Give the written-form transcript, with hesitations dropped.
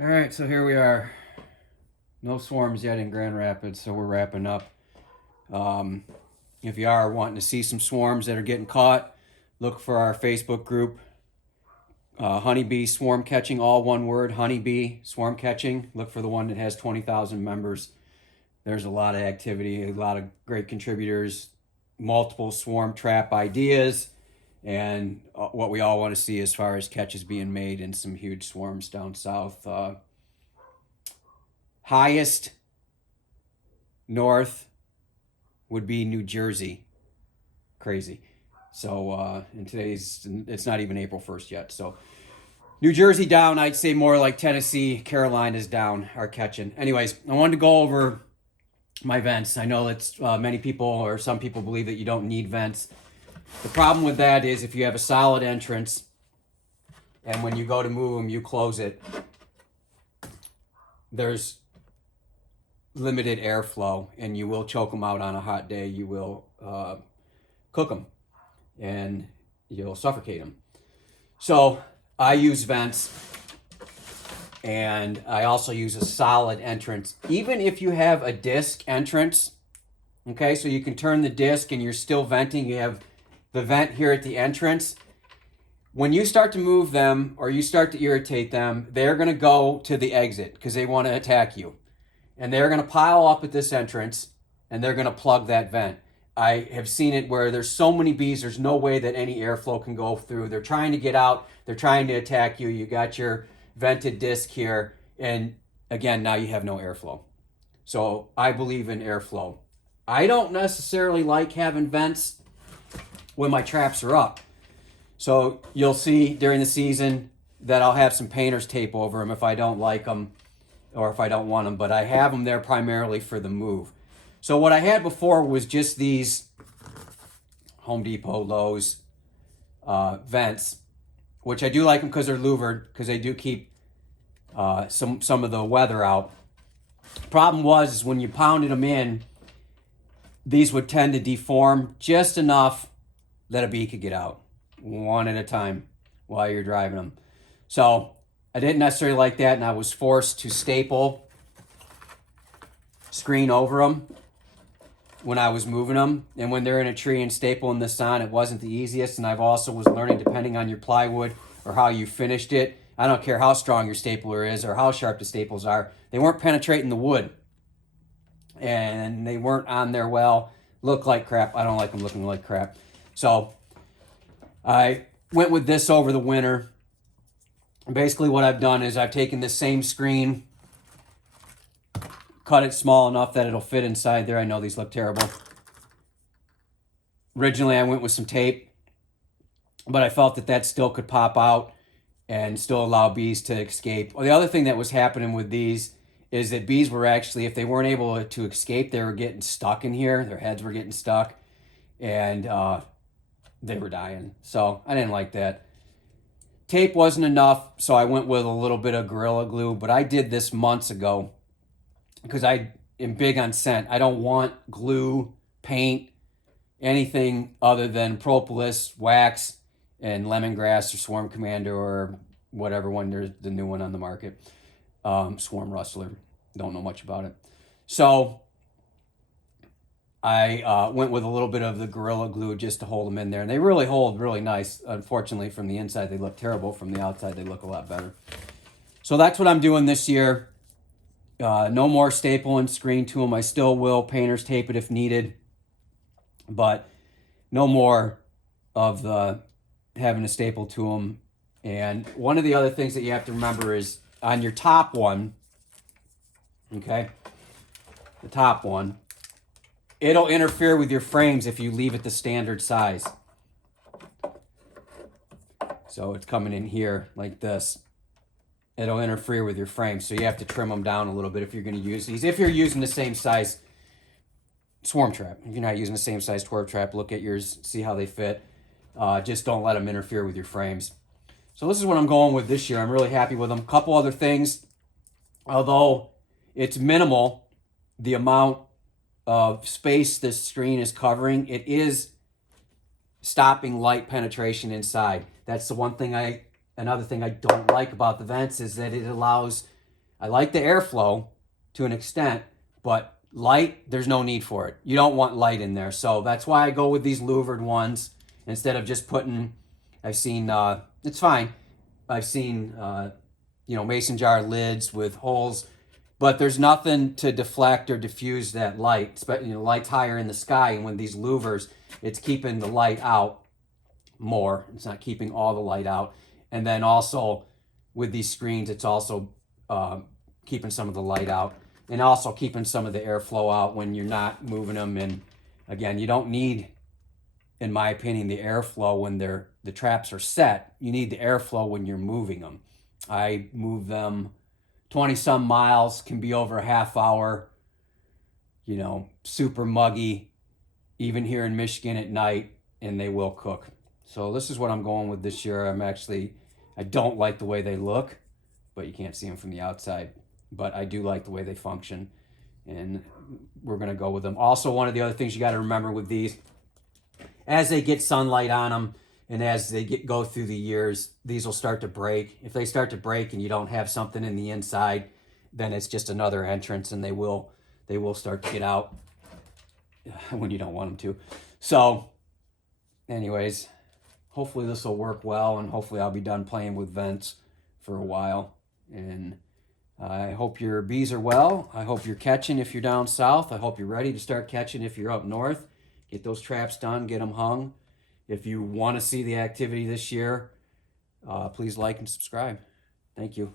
All right, so here we are. No swarms yet in Grand Rapids, so we're wrapping up. Um, if you are wanting to see some swarms that are getting caught, look for our Facebook group, Honeybee Swarm Catching, all one word, Honeybee Swarm Catching. Look for the one that has 20,000 members. There's a lot of activity, a lot of great contributors, multiple swarm trap ideas, and what we all want to see as far as catches being made in some huge swarms down south. Highest north would be New Jersey. Crazy. So, and it's not even April 1st yet. So, New Jersey down, I'd say more like Tennessee, Carolina's down are catching. Anyways, I wanted to go over my vents. I know that many people or some people believe that you don't need vents. The problem with that is if you have a solid entrance and when you go to move them, you close it, there's limited airflow and you will choke them out on a hot day. You will cook them and you'll suffocate them. So I use vents and I also use a solid entrance. Even if you have a disc entrance, okay, so you can turn the disc and you're still venting, you have the vent here at the entrance. When you start to move them or you start to irritate them, they're going to go to the exit because they want to attack you. And they're going to pile up at this entrance and they're going to plug that vent. I have seen it where there's so many bees, there's no way that any airflow can go through. They're trying to get out, they're trying to attack you. You got your vented disc here, and again, now you have no airflow. So I believe in airflow. I don't necessarily like having vents when my traps are up. So you'll see during the season that I'll have some painter's tape over them if I don't like them or if I don't want them, but I have them there primarily for the move. So what I had before was just these Home Depot, Lowe's vents, which I do like them because they're louvered, because they do keep some of the weather out. Problem was is when you pounded them in, these would tend to deform just enough that a bee could get out one at a time while you're driving them. So I didn't necessarily like that, and I was forced to staple screen over them when I was moving them. And when they're in a tree and stapling this on, it wasn't the easiest. And I've also was learning, depending on your plywood or how you finished it, I don't care how strong your stapler is or how sharp the staples are, they weren't penetrating the wood. And they weren't on there well. Look like crap. I don't like them looking like crap. So I went with this over the winter. Basically what I've done is I've taken this same screen, cut it small enough that it'll fit inside there. I know these look terrible. Originally I went with some tape, but I felt that still could pop out and still allow bees to escape. Well, the other thing that was happening with these is that bees were actually, if they weren't able to escape, they were getting stuck in here. Their heads were getting stuck and they were dying. So I didn't like that. Tape wasn't enough, so I went with a little bit of Gorilla Glue, but I did this months ago because I am big on scent. I don't want glue, paint, anything other than propolis, wax, and lemongrass or Swarm Commander or whatever one, there's the new one on the market. Swarm Rustler. Don't know much about it. So I went with a little bit of the Gorilla Glue just to hold them in there. And they really hold really nice. Unfortunately, from the inside, they look terrible. From the outside, they look a lot better. So that's what I'm doing this year. No more stapling screen to them. I still will painter's tape it if needed. But no more of the having a staple to them. And one of the other things that you have to remember is on your top one, okay, the top one, it'll interfere with your frames if you leave it the standard size. So it's coming in here like this. It'll interfere with your frames, so you have to trim them down a little bit if you're going to use these. If you're using the same size swarm trap. If you're not using the same size swarm trap, look at yours, see how they fit. Just don't let them interfere with your frames. So this is what I'm going with this year. I'm really happy with them. A couple other things. Although it's minimal, the amount of space this screen is covering, it is stopping light penetration inside. That's the one thing another thing I don't like about the vents is that it allows I like the airflow to an extent, but light, there's no need for it. You don't want light in there. So that's why I go with these louvered ones instead of just putting, I've seen, it's fine. I've seen, mason jar lids with holes, but there's nothing to deflect or diffuse that light. Light's higher in the sky, and with these louvers, it's keeping the light out more. It's not keeping all the light out. And then also with these screens, it's also keeping some of the light out, and also keeping some of the airflow out when you're not moving them. And again, you don't need, in my opinion, the airflow when the traps are set. You need the airflow when you're moving them. I move them 20 some miles, can be over a half hour, super muggy, even here in Michigan at night, and they will cook. So this is what I'm going with this year. I don't like the way they look, but you can't see them from the outside. But I do like the way they function, and we're going to go with them. Also, one of the other things you got to remember with these, as they get sunlight on them and as they go through the years, these will start to break. If they start to break and you don't have something in the inside, then it's just another entrance, and they will start to get out when you don't want them to. So anyways, hopefully this will work well, and hopefully I'll be done playing with vents for a while. And I hope your bees are well. I hope you're catching if you're down south. I hope you're ready to start catching if you're up north. Get those traps done, get them hung. If you want to see the activity this year, please like and subscribe. Thank you.